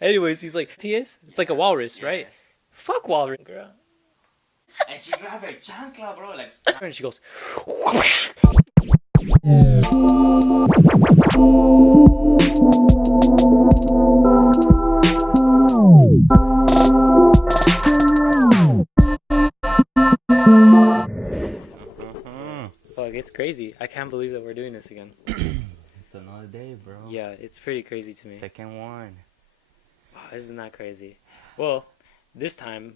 Anyways, he's like, he is? It's like a walrus, Yeah. right? Fuck walrus, girl. And she grabbed her chancla, bro. Like, And she goes, fuck, it's crazy. I can't believe that we're doing this again. it's another day, bro. Yeah, it's pretty crazy to me. Second one. Wow, this is not crazy. Well, this time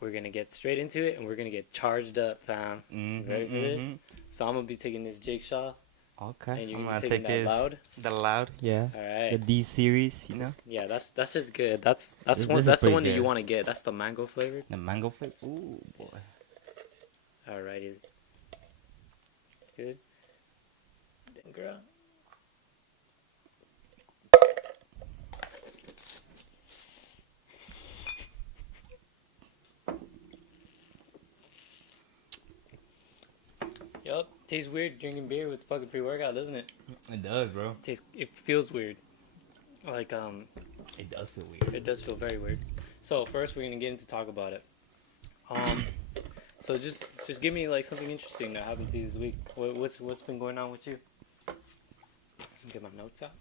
we're gonna get straight into it and we're gonna get charged up, fam. Mm-hmm, Ready for this? So I'm gonna be taking this jigsaw. Okay. And you're I'm gonna gonna take take that this. loud? The loud, yeah. All The right. D series, you know. Yeah, that's just good. That's This one. is That's the pretty one that you good. want to get. That's the mango flavored. The mango flavor. Ooh, boy. Alrighty. Good. Then, girl. Yup. Tastes weird drinking beer with fucking pre-workout, doesn't it? It does, bro. It feels weird. Like It does feel weird. it does feel very weird. So first we're gonna get into talk about it. So just give me like something interesting that happened to you this week. What's been going on with you? Get my notes out.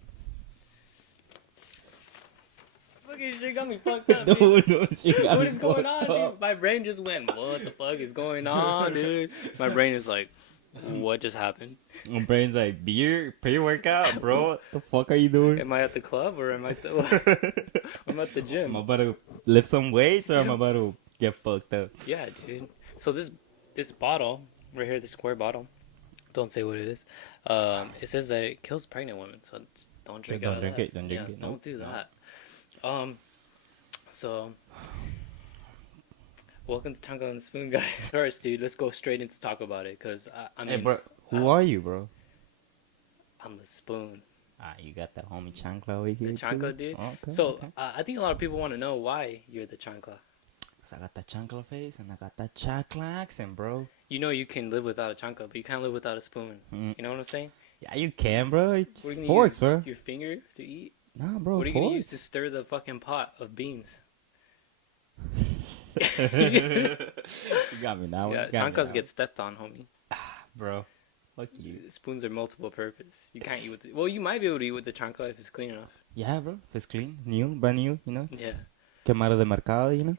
Fucking shit got me fucked up, dude. No, she got What me is going fucked on, up. dude? My brain just went, what the fuck is going on, dude? My brain is like, what just happened? My brain's like, beer, pre-workout, bro. What the fuck are you doing? Am I at the club or am I I'm at the gym? I'm about to lift some weights or I'm about to get fucked up? Yeah, dude. So this bottle right here, this square bottle, don't say what it is. It says that it kills pregnant women, so don't drink Don't out of drink that. it, don't drink Yeah, it. Don't Nope, do no. that. So welcome to Chancla And The Spoon, guys. First, dude, let's go straight into talk about it, cause I mean, Hey, bro, who are you, bro? I'm the spoon, Ah, you got that homie Chancla over here the too? Chancla dude. Okay, So okay. I think a lot of people want to know why you're the Chancla. 'Cause I got that Chancla face and I got that Chancla accent, bro. You know you can live without a chancla, but you can't live without a spoon. Mm. You know what I'm saying? Yeah, you can, bro. It's What are you gonna forks, use? bro. Your finger to eat? Nah, bro, What are you gonna use forks. to stir the fucking pot of beans? You got me now. Yeah, chanclas get stepped on, homie. Bro. Fuck you. Spoons are multiple purpose. You can't eat with it. Well, you might be able to eat with the chancla if it's clean enough. Yeah, bro. If it's clean, new, brand new, you know. Yeah. Quemado de mercado, you know.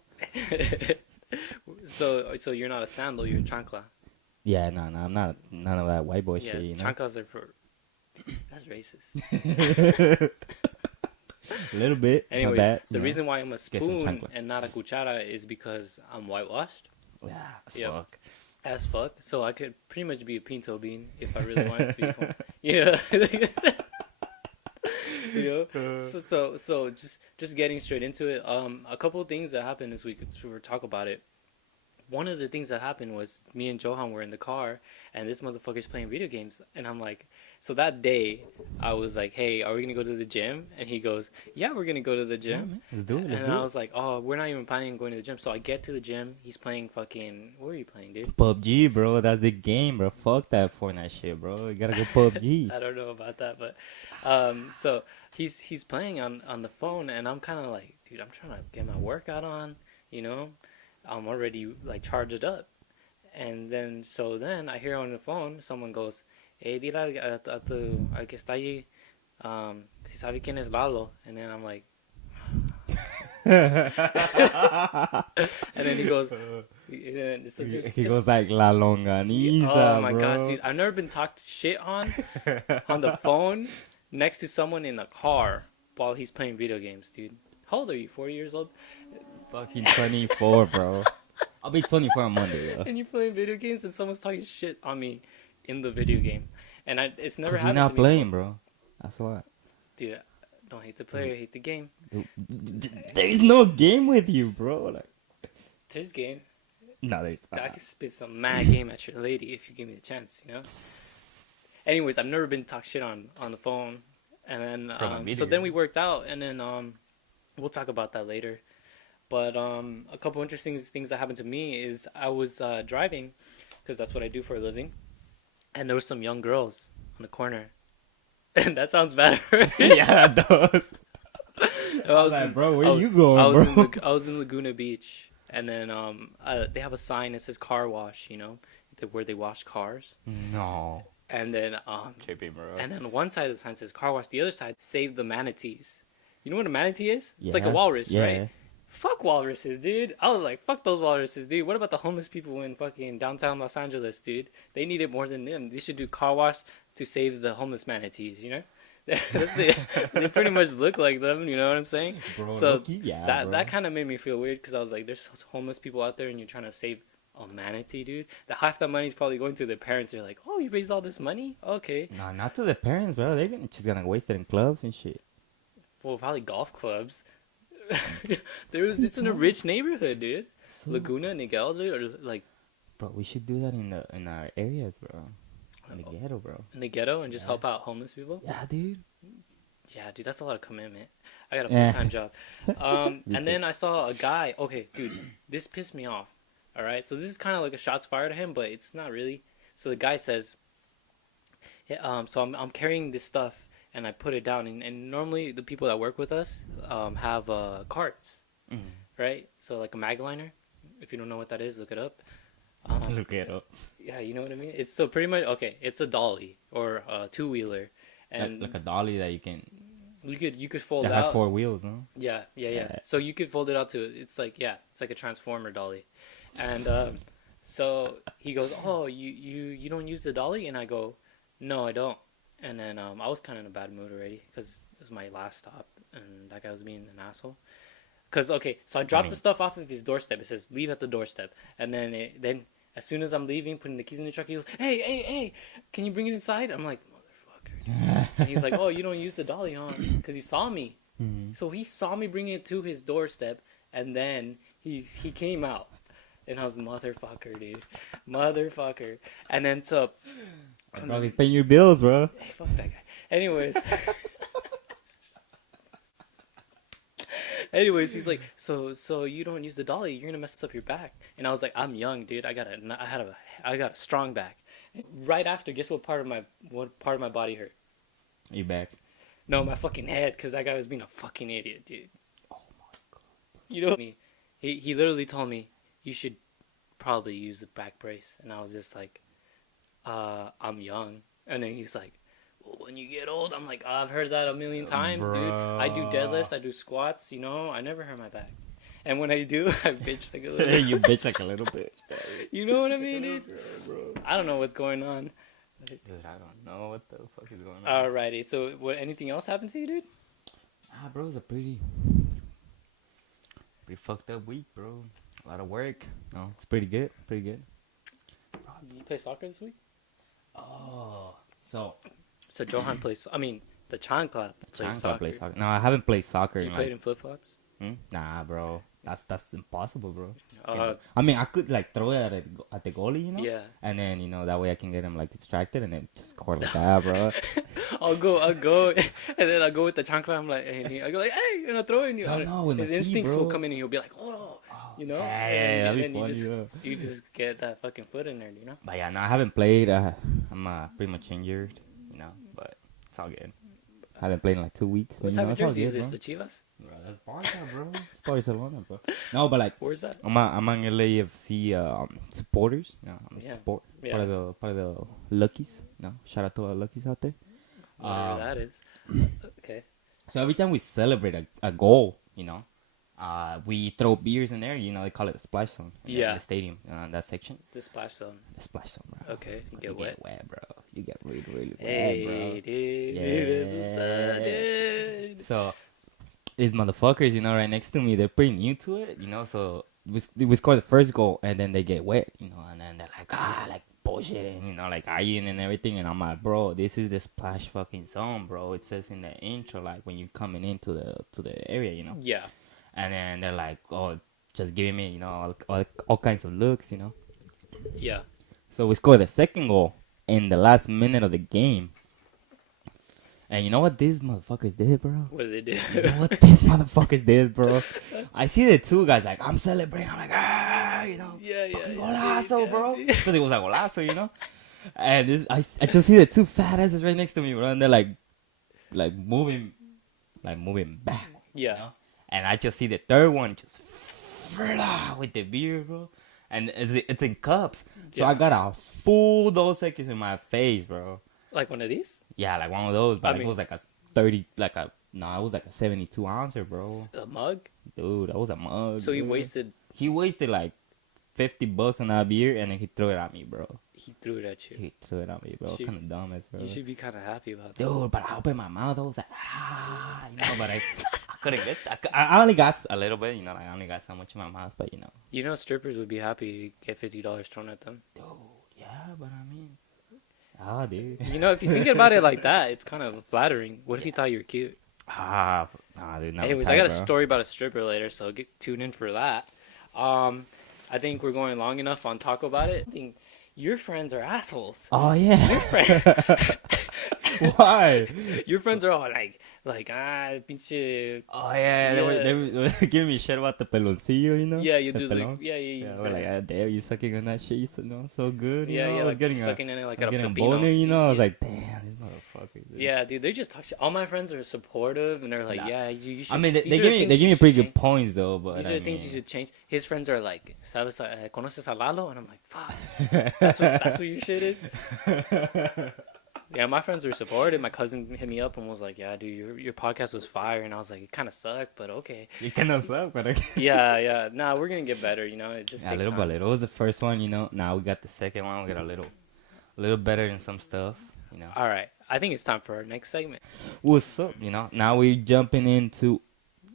So you're not a sandal, you're a chancla. Yeah, no, I'm not none of that white boy Yeah, shit, you know. chanclas are for. That's racist. A little bit. Anyways, my bad, the you know. reason why I'm a some spoon chanclas. and not a cuchara is because I'm whitewashed Yeah, as Yep. fuck. as fuck. So I could pretty much be a pinto bean if I really wanted to be. You know. You know. So just getting straight into it. A couple of things that happened this week. To talk about it. One of the things that happened was me and Johan were in the car, and this motherfucker's playing video games, and I'm like, so that day, I was like, hey, are we gonna go to the gym? And he goes, yeah, we're gonna go to the Yeah, gym. man. Let's do it. Let's And do I it. was like, oh, we're not even planning on going to the gym. So I get to the gym, he's playing fucking, what are you playing, dude? PUBG, bro. That's the game, bro. Fuck that Fortnite shit, bro. You gotta go PUBG. I don't know about that, but, so he's playing on the phone, and I'm kind of like, dude, I'm trying to get my workout on, you know? I'm already, like, charged up. And then I hear on the phone, someone goes, hey, dile al que está allí, si sabe quién es Lalo. And then I'm like, and then he goes, He goes like La Longaniza, oh my bro. gosh, dude, I've never been talked shit on the phone next to someone in the car while he's playing video games, dude. How old are you? 4 years old? Fucking 24, bro. I'll be 24 on Monday, yo. And you're playing video games and someone's talking shit on me in the video game. And it's never Cause you're happened not to me. playing, bro. That's why. Dude, I don't hate the player, I hate the game. There is no game with you, bro. Like, There's game. no, there's I not. can spit some mad game at your lady if you give me the chance, you know? Anyways, I've never been talked shit on the phone. And then, From a video so then game. we worked out, and then, we'll talk about that later. But, a couple interesting things that happened to me is I was, driving, because that's what I do for a living. And there were some young girls on the corner. And that sounds bad. Yeah, that does. I was like, in, bro, where I, you going, I was bro? I was in Laguna Beach, and then they have a sign that says car wash, where they wash cars. No. And then Trippy, bro. and then one side of the sign says car wash, the other side save the manatees. You know what a manatee is? It's like a Yeah. walrus, Yeah. right? Fuck walruses, dude. I was like, fuck those walruses, dude. What about the homeless people in fucking downtown Los Angeles, dude? They need it more than them. They should do car wash to save the homeless manatees, you know? They pretty much look like them, you know what I'm saying? Bro, So low-key, yeah, that bro. that kind of made me feel weird because I was like, there's homeless people out there and you're trying to save a manatee, dude. The half that money's probably going to their parents. They're like, oh, you raised all this money? Okay. No, not to the parents, bro. They're just gonna waste it in clubs and shit. Well, probably golf clubs. It's in a rich neighborhood, dude. So, Laguna, Niguel, dude, or like bro, we should do that in our areas, bro. In the ghetto, bro. in the ghetto and just help out homeless people. Yeah, dude. Yeah, dude, that's a lot of commitment. I got a Yeah. full-time job. Me And too. then I saw a guy. Okay, dude, this pissed me off. All right, so this is kind of like a shots fired at him, but it's not really. So the guy says, yeah, so I'm carrying this stuff and I put it down, and normally the people that work with us have carts, right? So like a mag liner. If you don't know what that is, look it up. Look it up. Yeah, you know what I mean. It's so pretty much okay. It's a dolly or a two-wheeler, and Like a dolly that you can. you could fold That out. has 4 wheels, no? Yeah. Yeah. So you could fold it out to it's like a transformer dolly, and so he goes, oh, you don't use the dolly, and I go, no, I don't. And then I was kind of in a bad mood already because it was my last stop, and that guy was being an asshole. Cause okay, so I dropped the stuff off of his doorstep. It says leave at the doorstep, and then as soon as I'm leaving, putting the keys in the truck, he goes, hey, can you bring it inside? I'm like, motherfucker. And he's like, oh, you don't use the dolly, huh? Cause he saw me. So he saw me bringing it to his doorstep, and then he came out, and I was motherfucker, dude, motherfucker. And then so, Bro, he's paying your bills, bro. hey, fuck that guy. Anyways. Anyways, he's like, so you don't use the dolly, you're gonna mess up your back. And I was like, I'm young, dude. I got a strong back. Right after, guess what part of my body hurt? You back? No, my fucking head, because that guy was being a fucking idiot, dude. Oh my god. You know what I mean? He literally told me you should probably use the back brace, and I was just like, I'm young. And then he's like, well, when you get old, I'm like, oh, I've heard that a million times, dude. I do deadlifts, I do squats, I never hurt my back. And when I do, I bitch like a little. You bitch like a little bit. You know what I mean, dude? I don't know what's going on. Dude, I don't know what the fuck is going on. Alrighty, so what? Anything else happened to you, dude? Bro, it's a pretty fucked up week, bro. A lot of work. No, it's pretty good. Pretty good. Did you play soccer this week? Oh, so So Johan plays. I mean, the Chancla plays soccer. play soccer. No, I haven't played soccer. You in played like, in flip flops. Nah, bro. That's impossible, bro. Uh, I mean, I could like throw it at the goalie, Yeah. and then that way I can get him like distracted and then just score like that, bro. I'll go, and then I'll go with the chancla. I'm like, I go like, hey, and I'll throw it. And No, with his my feet, instincts will bro. come in, and he'll be like, oh, Yeah, and that'd be then funny, you just get that fucking foot in there, But yeah, no, I haven't played. I'm pretty much injured, but it's all good. I haven't played in like 2 weeks. What but, type of it's all jersey is good, this? bro. The Chivas? Bro, that's Barca, bro. It's Barcelona, bro. No, but like, Where's that? I'm an LAFC supporters. I'm a Yeah. part of the Luckies. Shout out to our Luckies out there. Whatever that is. Okay. So every time we celebrate a goal, we throw beers in there. They call it the splash zone. In the stadium, that section. The splash zone. The splash zone, bro. Okay. You get You wet. get wet, bro. You get really, really Hey, wet, bro. dude. Yeah. This is sad, dude. So these motherfuckers, right next to me, they're pretty new to it, so we score the first goal and then they get wet, and then they're like, like bullshitting, like eyeing and everything, and I'm like, bro, this is the splash fucking zone, bro. It says in the intro, like when you're coming into the area, Yeah. and then they're like, oh, just giving me, all kinds of looks, Yeah. So we score the second goal in the last minute of the game. And you know what these motherfuckers did, bro? What did they do? You know what these motherfuckers did, bro? I see the two guys like, I'm celebrating. I'm like, fucking golazo, bro. Because it was a golazo, And I just see the two fat asses right next to me, bro. And they're like moving back. Yeah. You know? And I just see the third one just with the beer, bro. And it's in cups. So Yeah. I got a full Dos Equis in my face, bro. Like one of these? Yeah, like one of those. But I mean- it was like a 30, like a, no, it was like a 72 ouncer, bro. A mug? Dude, that was a mug. So he bro. wasted like $50 on that beer, and then he threw it at me, bro. he threw it at you. He threw it at me, bro. Should- Kind of dumb as bro. You should be kind of happy about that. Dude, but I opened my mouth. I was like, but I couldn't get. I only got a little bit, like I only got so much in my mouth, but You know, strippers would be happy to get $50 thrown at them. Dude, yeah, but I mean, dude. You know, if you think about it like that, it's kind of flattering. What if you thought you were cute? Nah, dude. Not Anyways, tight, I got a bro. story about a stripper later, so tune in for that. I think we're going long enough on talk about it. I think your friends are assholes. Oh yeah. Your, friend, Why? your friends are all pinche. Oh yeah, they were giving me shit about the peloncillo, Yeah, you the do pelon. like, yeah, you Yeah, use we're that. like, damn, you sucking on that shit, you so good. Yeah, I yeah, was like getting sucking in it like I at was a getting a pepino. boner, I was Yeah. like, damn, these motherfuckers. Dude. Yeah, dude, they just talk shit. All my friends are supportive, and they're like, Nah. yeah, you should. I mean, they these are the give me things you pretty should good points though, but These I are the things mean, you should change. His friends are like, ¿Sabes, conoces a Lalo? And I'm like, fuck. That's what your shit is? Yeah, my friends were supportive. My cousin hit me up and was like, yeah, dude, your podcast was fire. And I was like, it kind of sucked, but okay. You kind of suck, but okay. Yeah. Nah, we're going to get better, It just Yeah, takes little time. by little. It was the first one, Now we got the second one. We got a little better in some stuff, All right. I think it's time for our next segment. What's up, Now we're jumping into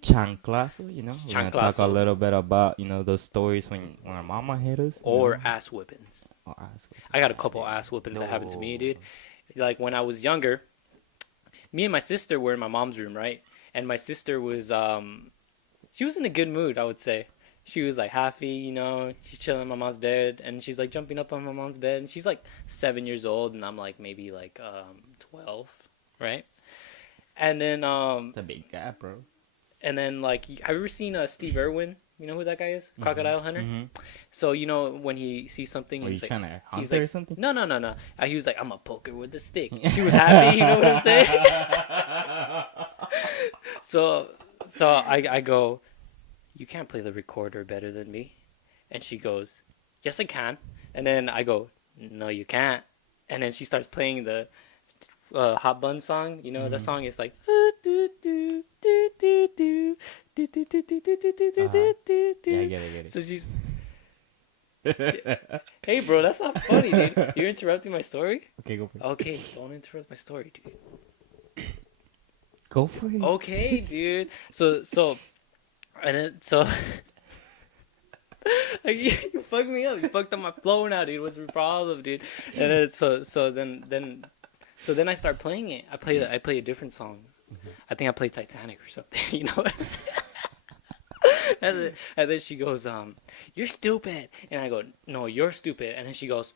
Chanclazo, We're gonna talk a Chanclazo. little bit about, those stories when our mama hit us. Or ass whippings. Or ass whippings. I got a couple ass whippings that happened to me, dude. Like when I was younger, me and my sister were in my mom's room, right? And my sister was she was in a good mood, I would say. She was like happy, she's chilling in my mom's bed, and she's like jumping up on my mom's bed, and she's like 7 years old, and I'm like maybe like 12, right? And then It's a big gap, bro. and then like, have you ever seen Steve Irwin? You know who that guy is? Crocodile Hunter. So when he sees something, Were you he's like, trying to hunt he's her like, or something? No. He was like, I'm a poker with the stick. She was happy, you know what I'm saying? So I go, you can't play the recorder better than me. And she goes, yes, I can. And then I go, no, you can't. And then she starts playing the Hot Bun song. The song is like, Yeah, I get it. So she's, hey, bro, that's not funny, dude. You're interrupting my story? Okay, go for it. Okay, don't interrupt my story, dude. Go for it. Okay, dude. So, like, you fucked me up. You fucked up my flow now, dude. What's the problem, dude? And then so then I start playing it. I play a different song. I think I played Titanic or something. You know what I'm saying? And then she goes, you're stupid. And I go, no, you're stupid. And then she goes,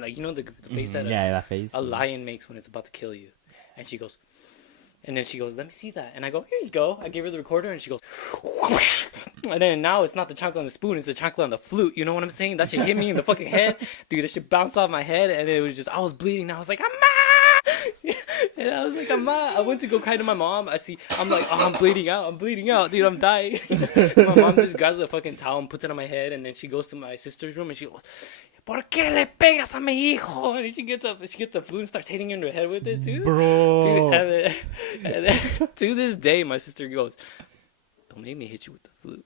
like, the face that that face. a lion makes when it's about to kill you. And she goes, let me see that. And I go, here you go. I gave her the recorder, and she goes, whoosh. And then now it's not the Chancla and the Spoon, it's the Chancla and the Flute. You know what I'm saying? That shit hit me in the fucking head. Dude, that shit bounced off my head, and it was just, I was bleeding. And I was like, Amma! And I was like, Amma! I went to go cry to my mom. I'm like, oh, I'm bleeding out, dude, I'm dying. My mom just grabs a fucking towel and puts it on my head, and then she goes to my sister's room, and she goes, ¿Por qué le pegas a mi hijo? And she gets the flute and starts hitting her in the head with it too. Bro. Dude, and then to this day, my sister goes, don't make me hit you with the flute.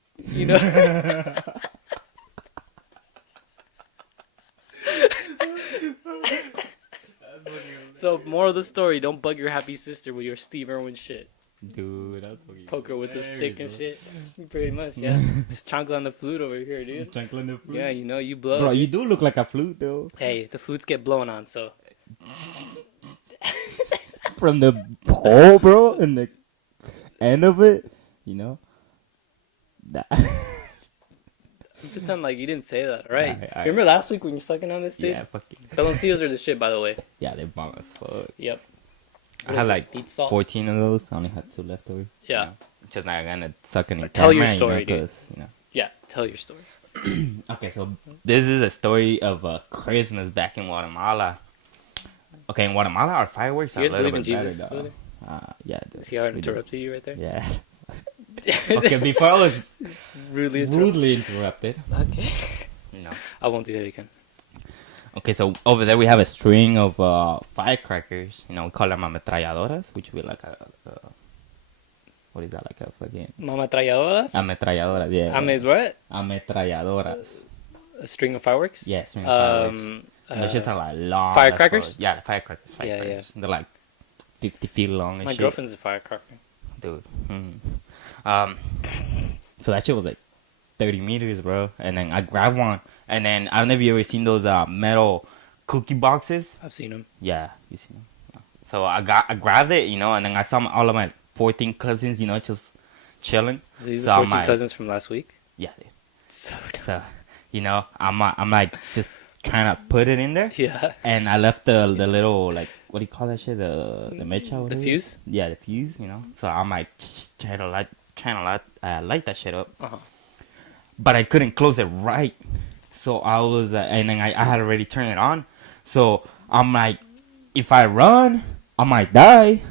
So, moral of the story, don't bug your happy sister with your Steve Irwin shit. Dude, that's fucking Poker with the stick and bro. shit. Pretty much, yeah. It's Chancla and the Flute over here, dude. Chancla and the flute. Yeah, you blow. Bro, you do look like a flute though. Hey, the flutes get blown on, so. From the hole, bro, and the end of it, That. Pretend like you didn't say that, right? Alright. Remember last week when you're sucking on this, dude? Yeah, fucking. Peloncillos are the shit, by the way. Yeah, they bomb as fuck. Yep. I What had is like it? Beach salt? 14 of those. I only had 2 left over. Yeah. Just not gonna suck any. Tell your camera, story, dude. 'cause, Yeah, tell your story. Okay, so this is a story of Christmas back in Guatemala. Okay, in Guatemala, our fireworks Do are you a guys little believe in bit better, Jesus? though. Yeah. See how I we did. interrupted you right there? Yeah. Okay, before I was Rudely interrupted. Okay. No. I won't do that again. Okay, so over there we have a string of firecrackers. You know, we call them ametralladoras, which we like what is that, like a fucking Mamatralladoras? ametralladoras? Yeah. Ahmed what? Ametralladoras. A string of fireworks? Yeah, string of fireworks. Those shits are like long. Firecrackers? Yeah, firecrackers. Yeah. They're like 50 feet long and My shit. girlfriend's a firecracker. Dude. So that shit was like 30 meters, bro. And then I grabbed one. And then I don't know if you ever seen those metal cookie boxes. I've seen them. Yeah, you seen them. Yeah. So I grabbed it, you know, and then I saw all of my 14 cousins, you know, just chilling. These So are I'm 14 like, cousins from last week? yeah, dude. So dumb. So, you know, I'm like just trying to put it in there. Yeah. And I left the little, like, what do you call that shit? The mecha? The fuse? Yeah, the fuse, you know. So I'm like trying to light that shit up. Uh-huh. But I couldn't close it right. So I was, and then I had already turned it on. So I'm like, if I run, I might die.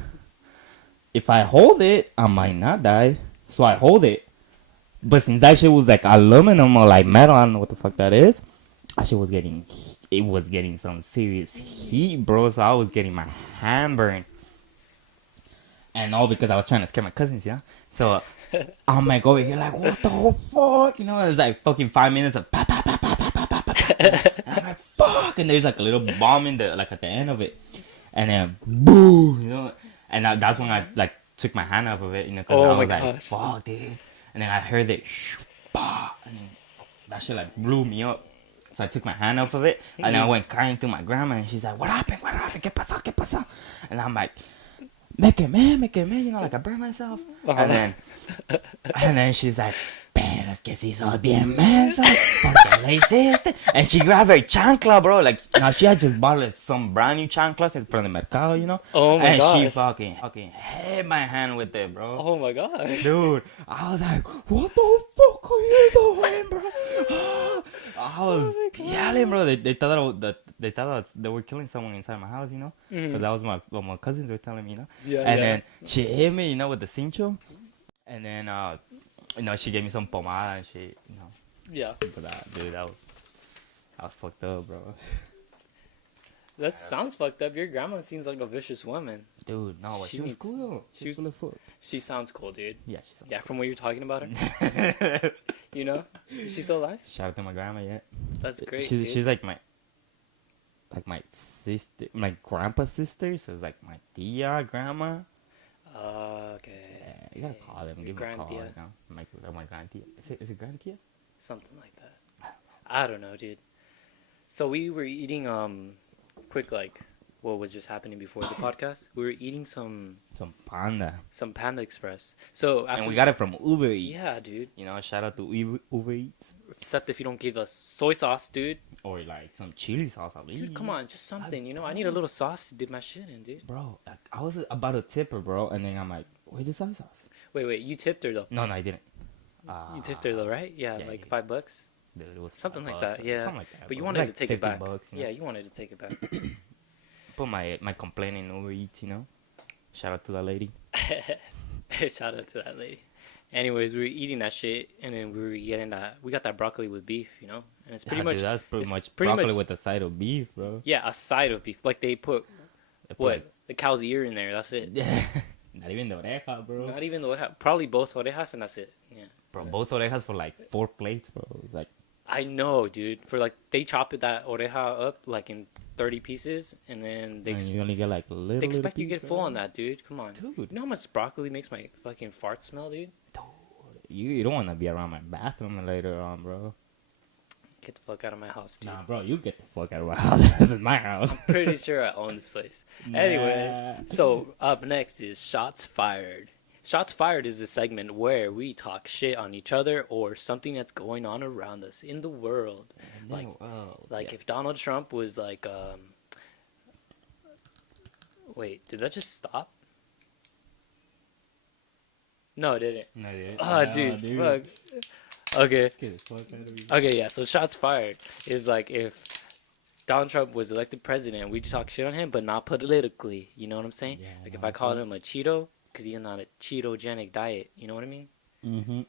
If I hold it, I might not die. So I hold it. But since that shit was like aluminum or like metal, I don't know what the fuck that is. That shit was getting some serious heat, bro. So I was getting my hand burned. And all because I was trying to scare my cousins, yeah? So I'm like over here like, what the whole fuck? You know, it's like fucking 5 minutes of pa pa pa pa pa pa pa pa. And I'm like, fuck! And there's like a little bomb in the, like at the end of it. And then, boom! You know? And that's when I like took my hand off of it, you know, because I was like, fuck, dude. And then I heard it, and then that shit like blew me up. So I took my hand off of it, and then I went crying to my grandma, and she's like, what happened? ¿Qué pasó? And I'm like, me quemé, you know, like I burned myself. Uh-huh. And then she's like, pero es que si sos bien menso, ¿por qué le hiciste? And she grabbed her chancla, bro. Like, now she had just bought like, some brand new chanclas from the mercado, you know? Oh my gosh. And she fucking hit my hand with it, bro. Oh my gosh. Dude, I was like, what the fuck are you doing, bro? I was yelling, bro. They thought they were killing someone inside my house, you know? Because that was what my cousins were telling me, you know? Yeah, Then she hit me, you know, with the cincho. And then, you know, she gave me some pomada and shit, you know. Yeah. But dude, that was fucked up, bro. That sounds fucked up. Your grandma seems like a vicious woman. Dude, no, but she was cool. She was full of food. She sounds cool, dude. Yeah, she sounds Yeah, cool. from what you're talking about her. You know? Is she still alive? Shout out to my grandma, yeah. That's great. She's like my sister, my grandpa's sister. So it's like my tia, grandma. Okay. Yeah, you gotta call them. Give them a call Grantia. right now. My grandtia. Is it grandtia? Something like that. I don't know, dude. So we were eating quick like what was just happening before the podcast. We were eating some Panda. Panda Express. So And we got it from Uber Eats. Yeah, dude. You know, shout out to Uber Eats. Except if you don't give us soy sauce, dude. Or like some chili sauce at least. Dude, come on, just something. You know, I need a little sauce to dip my shit in, dude. Bro, like, I was about to tip her, bro, and then I'm like, where's the soy sauce? Wait, you tipped her though. No, I didn't. You tipped her though, right? Yeah, yeah, like yeah. $5. Dude, it was Something like $5 that, yeah. Something like that. But you bro. wanted It was to take it back. $50, you know? Yeah, you wanted to take it back. Put my complaint in Uber Eats, you know? Shout out to that lady. Shout out to that lady. Anyways, we were eating that shit, and then we were getting that. We got that broccoli with beef, you know, and it's pretty much. Dude, that's pretty much pretty broccoli much- with a side of beef, bro. Yeah, a side of beef. Like they put They put, what the cow's ear in there. That's it. Yeah. Not even the oreja, bro. Not even the oreja. Probably both orejas, and that's it. Yeah. Bro, both orejas for like 4 plates, bro. It's like, I know, dude. For like they chop that oreja up like in 30 pieces, and then and you only get like a little. they expect you piece, to get full bro. on that, dude. Come on, Dude. You know how much broccoli makes my fucking fart smell, dude? You don't want to be around my bathroom later on, bro. Get the fuck out of my house, dude. Nah, bro, you get the fuck out of my house. This is my house. Pretty sure I own this place. Nah. Anyways, so up next is Shots Fired. Shots Fired is a segment where we talk shit on each other or something that's going on around us in the world. Like if Donald Trump was like, wait, did that just stop? No, it didn't. No, dude. Oh, dude, fuck. Okay. Get the fuck out of me. Okay, yeah. So Shots Fired is like if Donald Trump was elected president, we talk shit on him, but not politically. You know what I'm saying? Yeah, Like no, if I called him a Cheeto, because he's on a Cheetogenic diet. You know what I mean?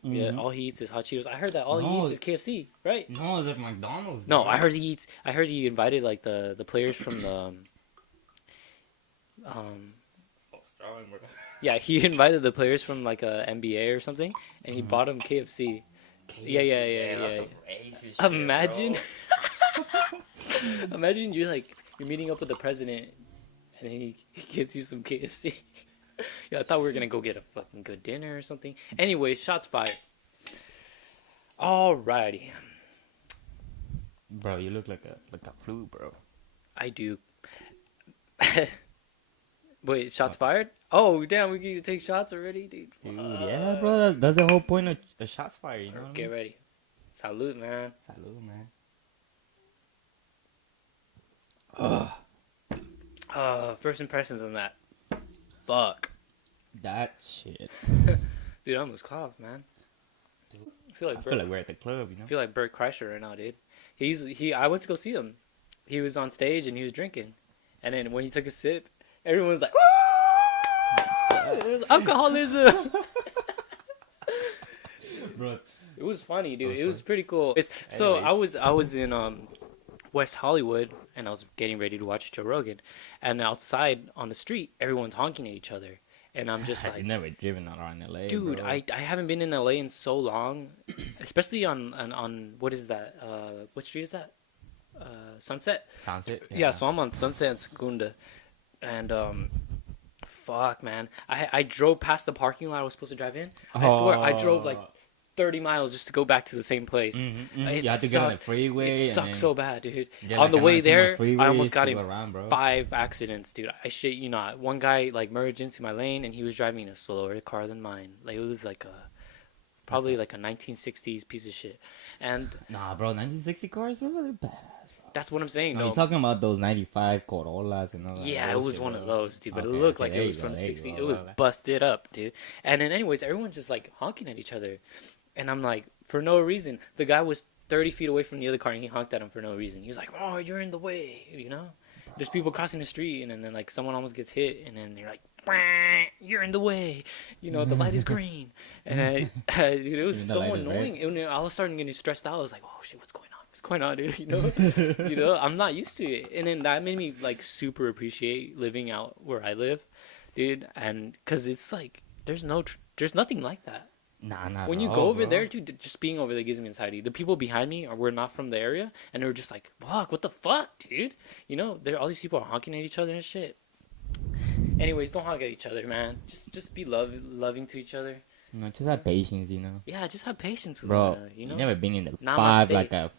Yeah, all he eats is hot Cheetos. I heard that all he eats is KFC, right? No, it's like McDonald's. No, bro. I heard he eats. I heard he invited like the players from the So strong, bro. yeah, he invited the players from like a NBA or something, and he bought them KFC. Yeah. That's some racist shit, Imagine, bro. imagine you're meeting up with the president, and he gives you some KFC. Yeah, I thought we were gonna go get a fucking good dinner or something. Anyway, shots fired. Alrighty, Bro, you look like a flu, bro. I do. Wait, shots fired? Oh damn, we need to take shots already, dude. Dude, yeah, bro. That's the whole point of a shots fire, you know what I Get mean? ready. Salute, man. Salud, man. First impressions on that. Fuck. That shit. Dude, I almost coughed, man. I feel like I feel like we're at the club, you know? I feel like Bert Kreischer right now, dude. I went to go see him. He was on stage and he was drinking. And then when he took a sip, everyone was like, "Woo!" It was alcoholism. Bro. It was funny, dude. It was pretty cool. So I was in West Hollywood and I was getting ready to watch Joe Rogan. And outside on the street, everyone's honking at each other. And I'm just like, I've never driven around LA, dude, bro. I haven't been in LA in so long, especially on what is that? What street is that? Sunset. Sunset? Yeah, so I'm on Sunset and Segunda, and fuck, man, I drove past the parking lot I was supposed to drive in. I swear, I drove like 30 miles just to go back to the same place. You have to get on the freeway. It sucked so bad, dude. Get On like the way there, freeways I almost got to in go around, bro. 5 accidents, dude. I shit you not. One guy like merged into my lane, and he was driving a slower car than mine. Like it was like probably like a 1960s piece of shit. And Nah, bro, 1960 cars, bro, they're badass, bro. that's what I'm saying. No, No, you're talking about those 95 Corollas and all that. yeah, it was bullshit, one of bro. those, dude. But Okay, it looked okay, like there it was you from go, the there you 60s. go, It was bro. busted up, dude. And then, anyways, everyone's just like honking at each other, and I'm like, for no reason. The guy was 30 feet away from the other car, and he honked at him for no reason. He was like, "Oh, you're in the way," you know. There's people crossing the street, and then like someone almost gets hit, and then they're like, "Wah, "You're in the way," you know. The light is green, and dude, it was Even the so light is annoying. I was starting getting stressed out. I was like, "Oh shit, what's going on? What's going on, dude?" You know, I'm not used to it, and then that made me like super appreciate living out where I live, dude. And because it's like there's nothing like that. Nah, When you bro, go over bro. there, dude, just being over there gives me anxiety. The people behind me were not from the area, and they were just like, "Fuck, what the fuck, dude?" You know, all these people are honking at each other and shit. Anyways, don't honk at each other, man. Just be loving to each other. No, just have patience, you know. Yeah, just have patience with Bro, one another, you know. never been in the Namaste. 5 like a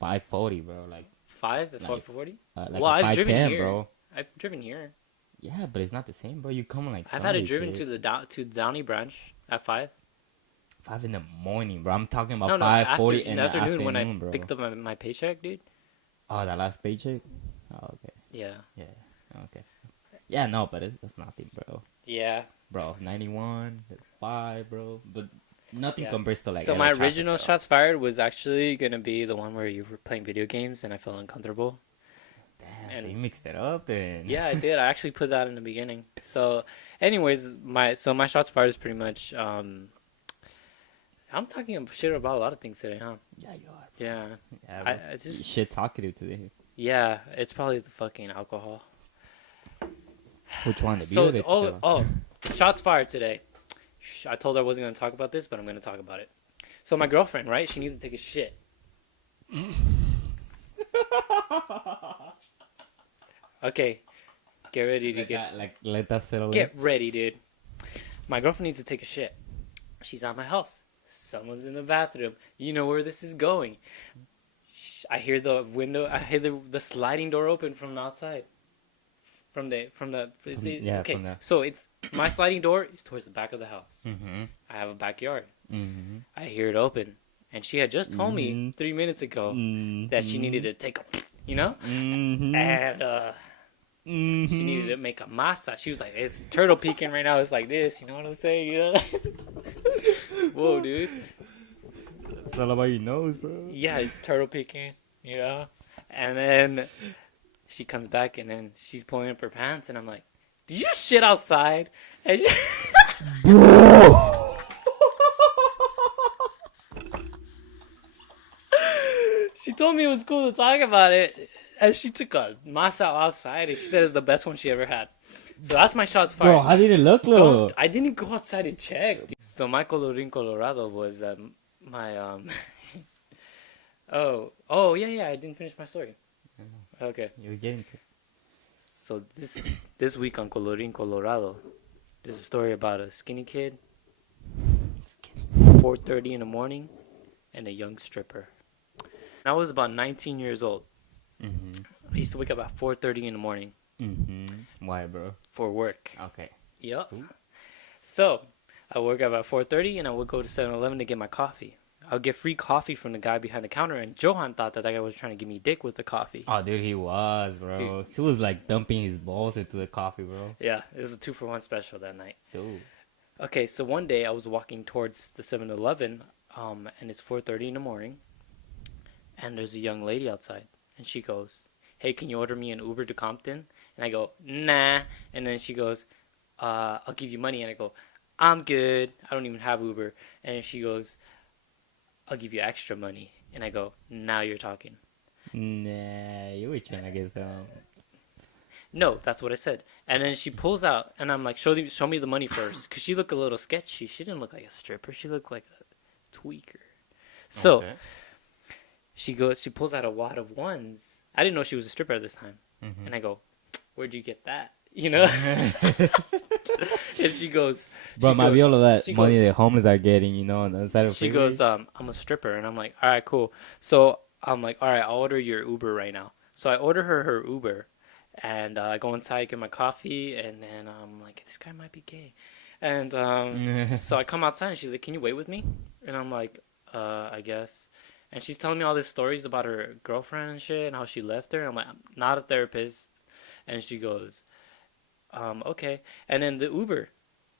540, bro. Like 5 at like- 40. like Well, a I've driven 510, here. bro. I've driven here. Yeah, but it's not the same, bro. You come like I've had it Sunday driven shit. to the Downey branch at 5. 5 in the morning, bro. I'm talking about No, 5:40 after, in in the the afternoon when I bro. picked up my paycheck, dude. Oh, that last paycheck? Oh, okay. Yeah. Yeah. Okay. Yeah, no, but it's nothing, bro. Yeah. Bro, 91, 5, bro. But nothing Yeah. compares to like. So LA my traffic, original bro. shots fired was actually gonna be the one where you were playing video games and I felt uncomfortable. Damn, and- so you mixed it up then. Yeah, I did. I actually put that in the beginning. So, anyways, my shots fired is pretty much. I'm talking shit about a lot of things today, huh? Yeah, you are. Yeah. Yeah, I bro. just Shit talkative today. yeah. It's probably the fucking alcohol. Which one? The beer So or the tequila? shots fired today. I told her I wasn't gonna talk about this, but I'm gonna talk about it. So my girlfriend, right? She needs to take a shit. Okay, get ready to Let that settle in. get ready, dude. My girlfriend needs to take a shit. She's at my house. Someone's in the bathroom. You know where this is going. I hear the window. I hear the sliding door open from the outside. From the. Is it, yeah, okay, from the- so it's my sliding door is towards the back of the house. Mm-hmm. I have a backyard. Mm-hmm. I hear it open, and she had just told me Mhm. 3 minutes ago Mm-hmm. that she needed to take a, you know, Mm-hmm. and she needed to make a masa. She was like, "It's turtle peeking right now. It's like this." You know what I'm saying? You know? Whoa, dude. It's all about your nose, bro. Yeah, it's turtle peeking. You know, And then she comes back, and then she's pulling up her pants, and I'm like, "Did you shit outside?" And Bro. she told me it was cool to talk about it, and she took a masa outside, and she said it's the best one she ever had. So that's my shots fired. Bro, how did it look, though? I didn't go outside and check. So my colorín colorado was my oh yeah, I didn't finish my story. Okay. You're getting to. So this week on Colorín Colorado, there's a story about a skinny kid, 4:30 in the morning, and a young stripper. I was about 19 years old. I used to wake up at 4:30 in the morning. Why, bro? For work. Okay. Yep. Ooh. So I woke up at 4:30, and I would go to 7-Eleven to get my coffee. I would get free coffee from the guy behind the counter, and Johan thought that guy was trying to give me dick with the coffee. Oh, dude, he was, bro. Dude. He was like dumping his balls into the coffee, bro. Yeah, it was a 2-for-1 special that night. Dude. Okay, so one day I was walking towards the 7-Eleven, and it's 4:30 in the morning, and there's a young lady outside, and she goes, "Hey, can you order me an Uber to Compton?" And I go, "Nah," and then she goes, "I'll give you money," and I go, "I'm good, I don't even have Uber," and she goes, "I'll give you extra money," and I go, "Now you're talking." Nah, you were trying to get some. No, that's what I said. And then she pulls out, and I'm like, show me the money first. Because she looked a little sketchy. She didn't look like a stripper. She looked like a tweaker. So, Okay. she pulls out a wad of ones. I didn't know she was a stripper at this time. And I go, "Where'd you get that?" You know? And she goes... Bro, might be all of that she money goes- that homeless are getting, you know, on the side of the She freeway. goes, "I'm a stripper." And I'm like, "All right, cool." So, I'm like, "All right, I'll order your Uber right now." So, I order her Uber. And I go inside, get my coffee, and then I'm like, "This guy might be gay." And so I come outside, and she's like, "Can you wait with me?" And I'm like, I guess. And she's telling me all these stories about her girlfriend and shit, and how she left her. And I'm like, "I'm not a therapist." And she goes, "Okay." And then the Uber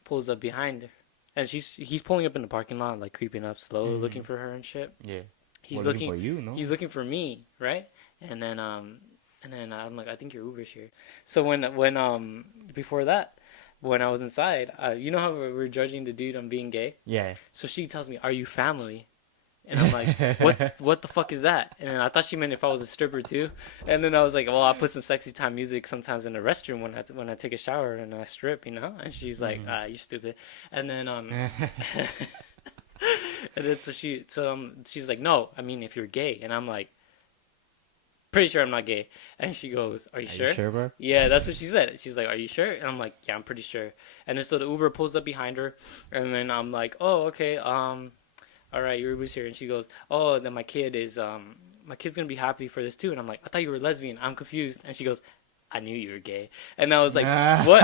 pulls up behind her. And he's pulling up in the parking lot, like creeping up slowly, looking for her and shit. Yeah. He's Well, looking for you, no? He's looking for me, right? And then I'm like, "I think your Uber's here." So when before that, when I was inside, you know how we're judging the dude on being gay? Yeah. So she tells me, "Are you family?" And I'm like, what the fuck is that? And then I thought she meant if I was a stripper too. And then I was like, "Well, I put some sexy time music sometimes in the restroom when I take a shower and I strip, you know." And she's like, "You're stupid." And then and then she's like, "No, I mean if you're gay." And I'm like, "Pretty sure I'm not gay." And she goes, "Are you sure?" You sure, bro? Yeah, that's what she said. She's like, "Are you sure?" And I'm like, "Yeah, I'm pretty sure." And then so the Uber pulls up behind her, and then I'm like, "Oh, okay, all right, your Uber's here." And she goes, "Oh, then my kid's gonna be happy for this too." And I'm like, "I thought you were lesbian. I'm confused." And she goes, "I knew you were gay." And I was like, "What?"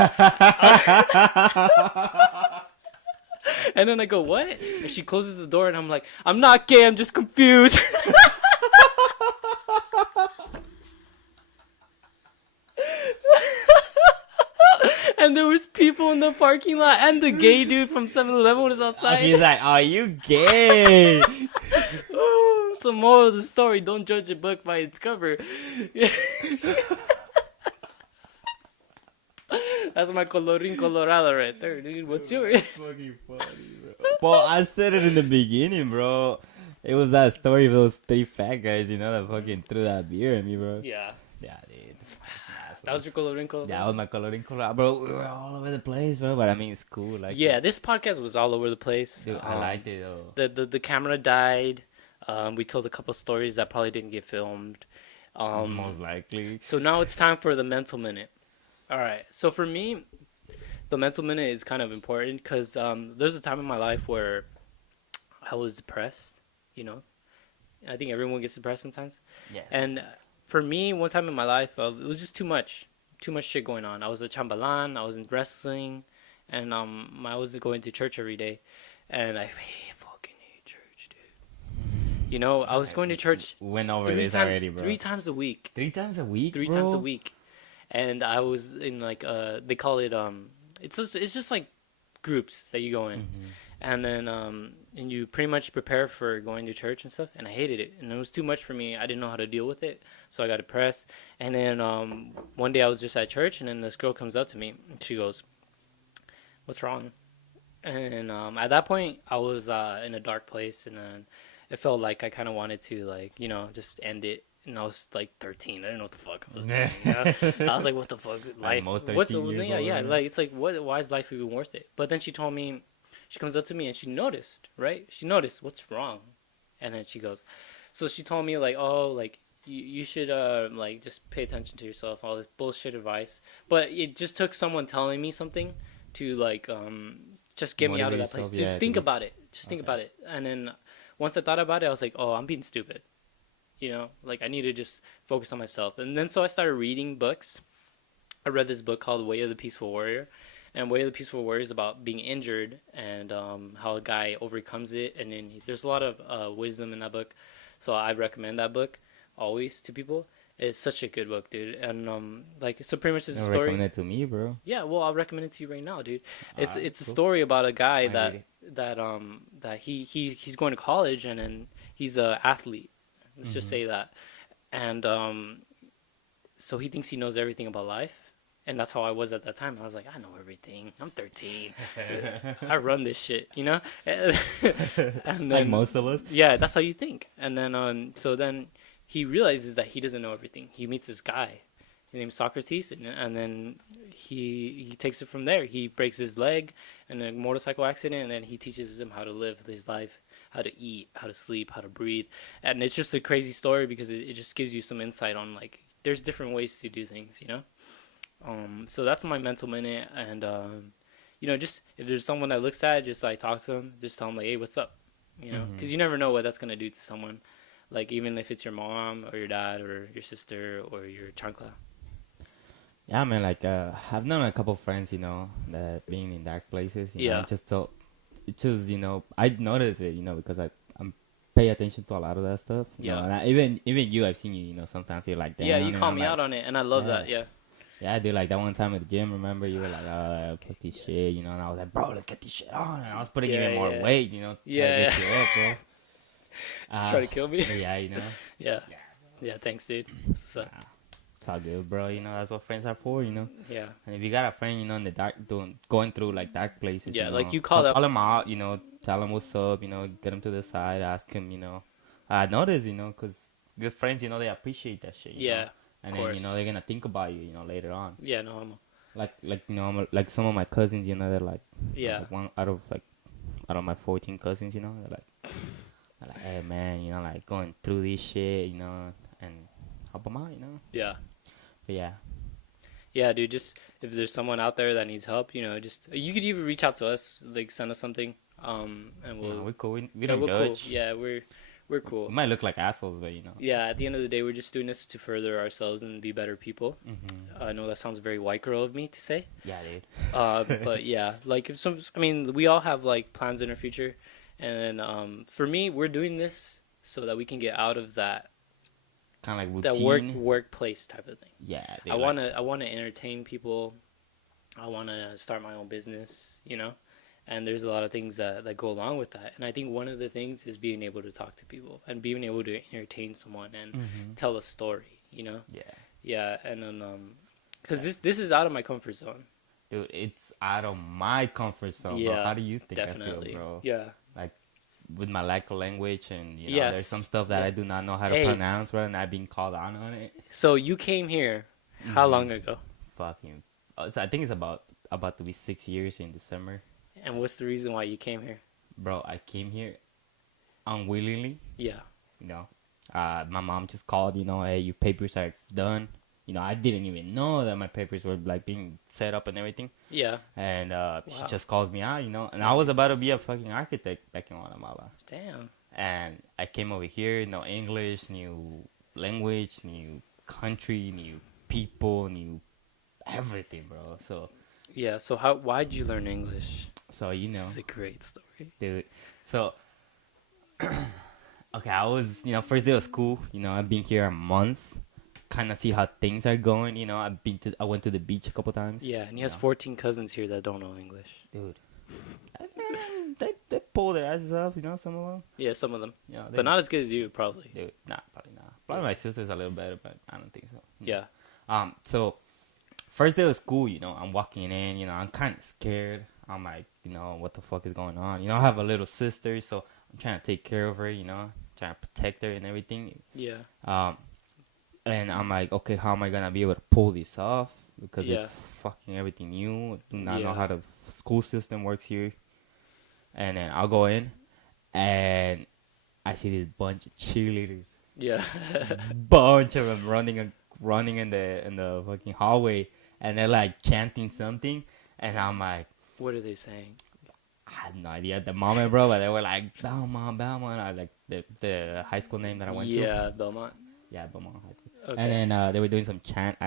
And then I go, "What?" And she closes the door, and I'm like, "I'm not gay. I'm just confused." And there was people in the parking lot, and the gay dude from 7-Eleven was outside. He's like, "Are you gay?" Oh, it's the moral of the story: don't judge a book by its cover. That's my colorín colorado right there, dude. What's yours? Fucking funny, bro. Well, I said it in the beginning, bro. It was that story of those 3 fat guys, you know, that fucking threw that beer at me, bro. Yeah. Yeah, dude. That was your colorín colorado? That was my coloring color, bro. We were all over the place, bro. But I mean, it's cool. Like, Yeah, this podcast was all over the place. dude, I liked it though. The camera died. We told a couple stories that probably didn't get filmed. Most likely. So now it's time for the mental minute. All right. So for me, the mental minute is kind of important because there's a time in my life where I was depressed. You know, I think everyone gets depressed sometimes. Yes. And for me, one time in my life, it was just too much shit going on. I was a chambalan, I was in wrestling, and I was going to church every day, and I fucking hate church, dude. You know, I was going to church went over this already, bro. 3 times a week. 3 times a week. 3 bro? times a week, and I was in like they call it it's just like groups that you go in, and then and you pretty much prepare for going to church and stuff. And I hated it, and it was too much for me. I didn't know how to deal with it, so I got depressed. And then one day I was just at church, and then this girl comes up to me, and she goes, "What's wrong?" And at that point, I was in a dark place, and then it felt like I kind of wanted to, like, just end it. And I was like 13. I didn't know what the fuck I was doing. I was like, "What the fuck, life? most What's 13 years yeah, old, yeah? right? Like, it's like, what? Why is life even worth it?" But then she told me, she comes up to me and she noticed, right? She noticed what's wrong, and then she goes, so she told me like, "Oh, like you should like just pay attention to yourself." All this bullshit advice, but it just took someone telling me something to like just get me out of Motivate that place. yourself, Just yeah, think to about it. Just think about it. And then once I thought about it, I was like, "Oh, I'm being stupid." Like I need to just focus on myself. And then so I started reading books. I read this book called Way of the Peaceful Warrior. And Way of the Peaceful Warrior is about being injured and how a guy overcomes it. And then there's a lot of wisdom in that book. So I recommend that book always to people. It's such a good book, dude. And like, so pretty much it's a Don't story. recommend it to me, bro. Yeah, well, I'll recommend it to you right now, dude. It's a Cool. story about a guy I read it. that he's going to college, and then he's a athlete. Let's just say that. And so he thinks he knows everything about life. And that's how I was at that time. I was like, I know everything. I'm 13. I run this shit, and then, Like most of us. yeah, that's how you think. And then so then he realizes that he doesn't know everything. He meets this guy. His name's Socrates, and then he takes it from there. He breaks his leg in a motorcycle accident, and then he teaches him how to live his life, how to eat, how to sleep, how to breathe. And it's just a crazy story because it just gives you some insight on, like, there's different ways to do things. So that's my mental minute. And just if there's someone that looks at it, just like talk to them, just tell them like, "Hey, what's up?" Because you never know what that's gonna do to someone. Like, even if it's your mom or your dad or your sister or your chancla. Yeah, man. Like, I've known a couple friends, that being in dark places. Yeah. I notice it, because I'm pay attention to a lot of that stuff. Yeah. And even you, I've seen you, sometimes you're like, damn. Yeah, you and call I'm me like, out on it, and I love yeah. that. Yeah. Yeah, I did like that one time at the gym. Remember, you were like, "Oh, get this shit," and I was like, "Bro, let's get this shit on." And I was putting Yeah, even more yeah. weight, try Yeah, to get you up, bro. Try to kill me. But yeah, Yeah. Yeah, thanks, dude. So, it's all good, bro. That's what friends are for, yeah. And if you got a friend, in the dark, going through like dark places, Yeah, like you call call that. him out, tell him what's up, get him to the side, ask him, I notice, because good friends, they appreciate that shit, Yeah, and of then course. they're gonna think about you, later on. Yeah, no homo. Like some of my cousins, they're like, Yeah. like one out of my 14 cousins, they're like, "Hey man, like going through this shit, and help them out, Yeah. But yeah, Yeah, dude, just if there's someone out there that needs help, just you could even reach out to us, like send us something, and we'll. we're cool. We Yeah, don't we're judge. cool. Yeah, we're cool. We might look like assholes, but Yeah, at the end of the day, we're just doing this to further ourselves and be better people. I know that sounds very white girl of me to say. Yeah, dude. But yeah, like we all have like plans in our future, and for me, we're doing this so that we can get out of that Kind of like that routine. workplace type of thing. Yeah, dude, I wanna entertain people. I wanna start my own business, and there's a lot of things that go along with that. And I think one of the things is being able to talk to people and being able to entertain someone and tell a story, Yeah, Yeah, and then because this is out of my comfort zone. dude, it's out of my comfort zone, bro. Yeah, How do you think I definitely. feel, bro? Yeah. Like with my lack of language, and Yes. there's some stuff that Yeah. I do not know how to Hey. pronounce, bro, and I've been called out on it. So you came here how long ago? Fucking, I think it's about to be 6 years in December, And what's the reason why you came here? bro. I came here unwillingly. Yeah. My mom just called, "Hey, your papers are done." I didn't even know that my papers were like being set up and everything. Yeah. And she Wow. just calls me out, and I was about to be a fucking architect back in Guatemala. Damn. And I came over here, no English, new language, new country, new people, new everything, bro. So Yeah. So why'd you learn English? This is a great story. dude. So okay, I was, first day of school, I've been here a month. Kind of see how things are going, I went to the beach a couple times. Yeah, and he has 14 cousins here that don't know English. Dude. They pull their asses off, you know, some of them. Yeah, some of them, Yeah, but not as good as you probably. Dude, nah, probably not. Probably my sister's a little better, but I don't think so. Yeah. So first day of school, you know, I'm walking in, you know, I'm kind of scared. I'm like, you know, what the fuck is going on? You know, I have a little sister, so I'm trying to take care of her, you know, trying to protect her and everything. Yeah. And I'm like, okay, how am I gonna be able to pull this off? Because Yeah. it's fucking everything new. I do not know Yeah. how the school system works here. And then I'll go in, and I see this bunch of cheerleaders, Yeah. bunch of them running in the fucking hallway, and they're like chanting something, and I'm like, What are they saying? I had no idea at the moment, bro, but they were like Belmont, Belmont. I like the high school name that I went to. Yeah, Belmont. Yeah, Belmont High School. Okay. And then they were doing some chant.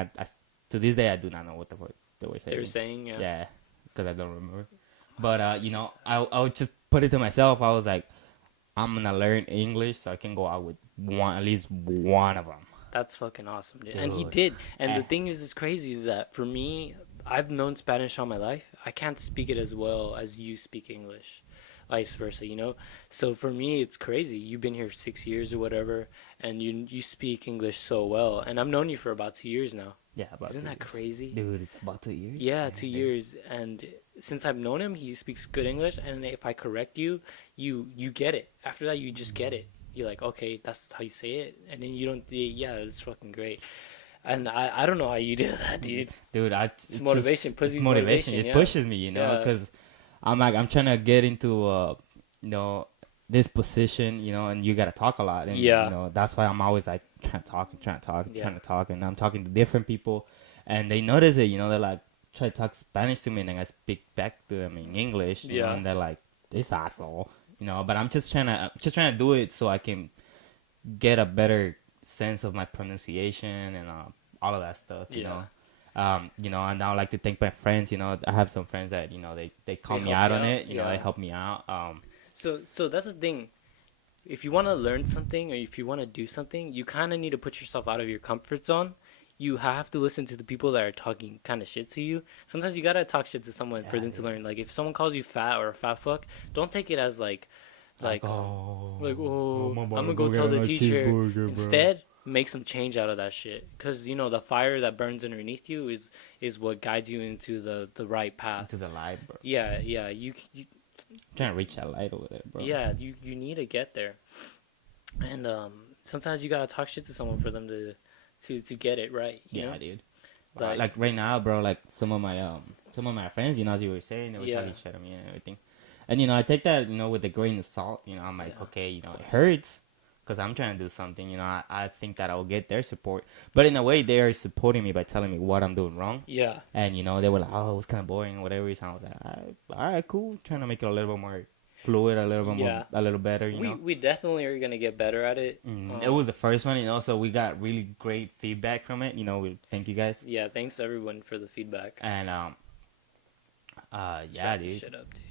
To this day, I do not know what the fuck they were saying. They were saying, yeah. Yeah, because I don't remember. But you know, I would just put it to myself. I was like, I'm gonna learn English so I can go out with at least one of them. That's fucking awesome, dude. And he Dude. did. And the thing is crazy is that for me, I've known Spanish all my life. I can't speak it as well as you speak English, vice versa, you know? So for me, it's crazy. You've been here 6 years or whatever, and you speak English so well. And I've known you for about 2 years now. Yeah, about Isn't 2 that years. crazy? Dude? It's about 2 years. Yeah, 2 years. And since I've known him, he speaks good English. And if I correct you, you get it. After that, you just get it. You're like, okay, that's how you say it. And then you don't, yeah, it's fucking great. And I don't know how you do that, dude. Dude, It's motivation. It's motivation. It yeah. pushes me, you know, because I'm trying to get into you know, this position, you know, and you gotta talk a lot, and Yeah. you know, that's why I'm always like trying to talk, and I'm talking to different people, and they notice it, you know, they're like try to talk Spanish to me, and then I speak back to them in English, you know, and they're like, this asshole, you know, but I'm just trying to do it so I can get a better sense of my pronunciation and all of that stuff, you know. You know, and I would like to thank my friends. You know, I have some friends that, you know, they call me out on it. You know, they help me out. So that's the thing. If you want to learn something or if you want to do something, you kind of need to put yourself out of your comfort zone. You have to listen to the people that are talking kind of shit to you. Sometimes you gotta talk shit to someone for them to learn. Like if someone calls you fat or a fat fuck, don't take it as like I'm gonna go tell the teacher. Instead, make some change out of that shit, because you know the fire that burns underneath you is what guides you into the right path, To the light, bro. yeah you Trying to reach that light over there, bro. yeah you need to get there. And sometimes you gotta talk shit to someone for them to get it right, you know? Dude. Like- Like right now, bro. Like some of my friends, you know, as you were saying, they were talking shit on me and everything. And you know, I take that, you know, with a grain of salt. You know, I'm like, okay, you know, it hurts because I'm trying to do something. You know, I think that I'll get their support, but in a way, they are supporting me by telling me what I'm doing wrong. Yeah. And you know, they were like, oh, it was kind of boring, whatever. So I was like, all right, cool. Trying to make it a little bit more fluid, a little bit more, a little better. You know, we definitely are gonna get better at it. it was the first one, you know, so we got really great feedback from it. You know, we thank you guys. Yeah, thanks everyone for the feedback. And yeah, Strap this dude. shit up, dude.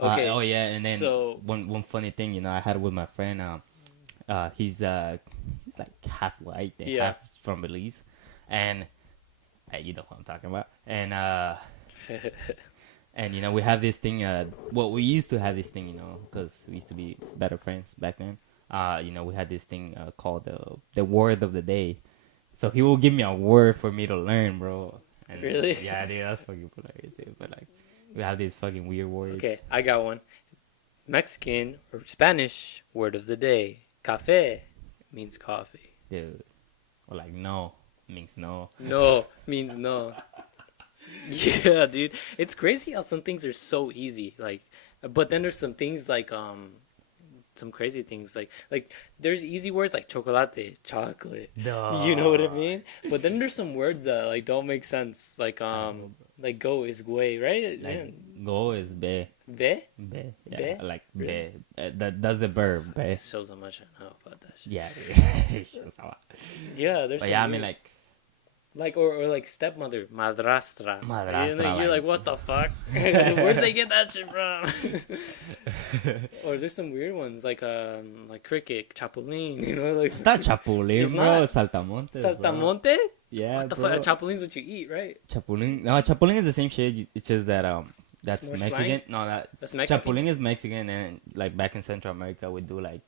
Okay. Oh yeah, and then so- one funny thing, you know, I had with my friend. He's like half white and half from Belize, and you know what I'm talking about. And and you know, we have this thing. Well, we used to have this thing, you know, because we used to be better friends back then. You know, we had this thing called the word of the day. So he will give me a word for me to learn, bro. And, Really? Yeah, dude, that's fucking hilarious, dude. But like, we have these fucking weird words. Okay, I got one. Mexican or Spanish word of the day. Café means coffee. Dude. Or like no means no. No means no. Yeah, dude. It's crazy how some things are so easy. Like, but then there's some things like some crazy things like there's easy words like chocolate, chocolate. Duh. You know what I mean? But then there's some words that like don't make sense. Like go is güey, right? Like go is be. Ve? Be. Yeah, Be? like Really? be. That's the verb, be. Shows how much I know about that shit. Yeah, dude. Shows a lot. Yeah, there's But some yeah, I weird- mean like or like stepmother, madrastra. Madrastra, You're like- like, what the fuck? Where'd they get that shit from? Or there's some weird ones like cricket, chapulín. You know, like it's not chapulín, It's bro. not. It's saltamontes. bro. saltamonte. Yeah, What the bro. fuck? Chapulín's what you eat, right? Chapulín. No, chapulín is the same shit. It's just that That's more Mexican. slang? No, That's Mexican. Chapulín is Mexican, and like back in Central America, we do like,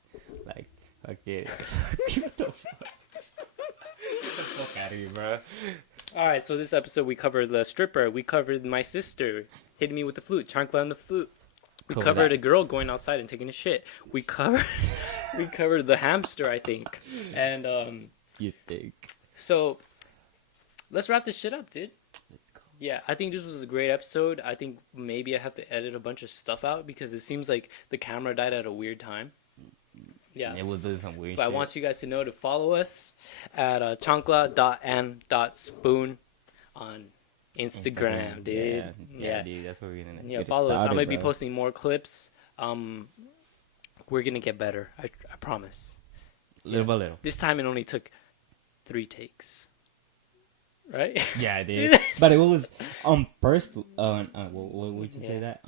okay. What the fuck? Get the fuck out of here, bro. All right, so this episode we covered the stripper. We covered my sister hitting me with the flute, Chancla and the flute. We covered a girl going outside and taking a shit. We covered the hamster, I think. And You think? so let's wrap this shit up, dude. Let's go. Yeah, I think this was a great episode. I think maybe I have to edit a bunch of stuff out because it seems like the camera died at a weird time. Yeah. It was doing some weird But shit. I want you guys to know to follow us at chancla.and.spoon on Instagram, dude. Yeah, dude, that's what we're gonna. Yeah, get it follow us. I'm started, gonna be bro. posting more clips. We're gonna get better. I promise. Little by little. This time it only took 3 takes. Right? Yeah, dude. But it was on purpose. What would you say that?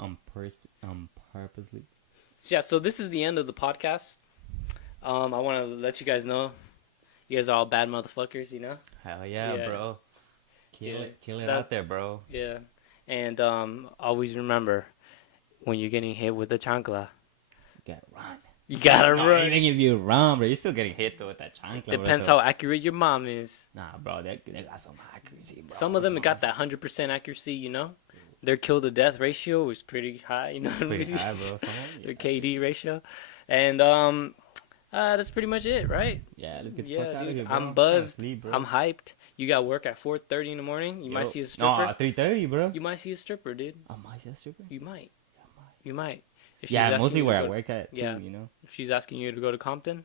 Purposely. Yeah. So this is the end of the podcast. I want to let you guys know, you guys are all bad motherfuckers. You know. Hell yeah, Yeah. bro. Kill it That- out there, bro. Yeah. And always remember, when you're getting hit with a chancla, You gotta run. you gotta No, run. even if you run, bro, you're still getting hit though with that chancla. Depends bro, how accurate your mom is. Nah, bro, they got some accuracy, bro. Some of them got that 100% accuracy, you know? Their kill to death ratio is pretty high, you know what I Pretty mean? high, bro. Some of them, Their yeah. KD ratio. And that's pretty much it, right? Yeah, let's get the Yeah, fuck out of dude. here, bro. I'm trying to buzzed. sleep, bro. I'm hyped. You got work at 4:30 in the morning. You might see a stripper. No, 3:30, bro. You might see a stripper, dude. I might see a stripper. You might. You might. If Yeah, asking mostly you to where I go- work at, too, Yeah. you know? If she's asking you to go to Compton,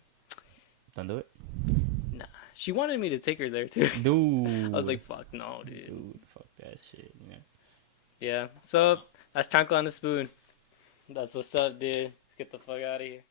Don't do it. nah. She wanted me to take her there, too. Dude. I was like, fuck no, dude. Dude, fuck that shit, you know? Yeah. So, that's Chancla and the Spoon. That's what's up, dude. Let's get the fuck out of here.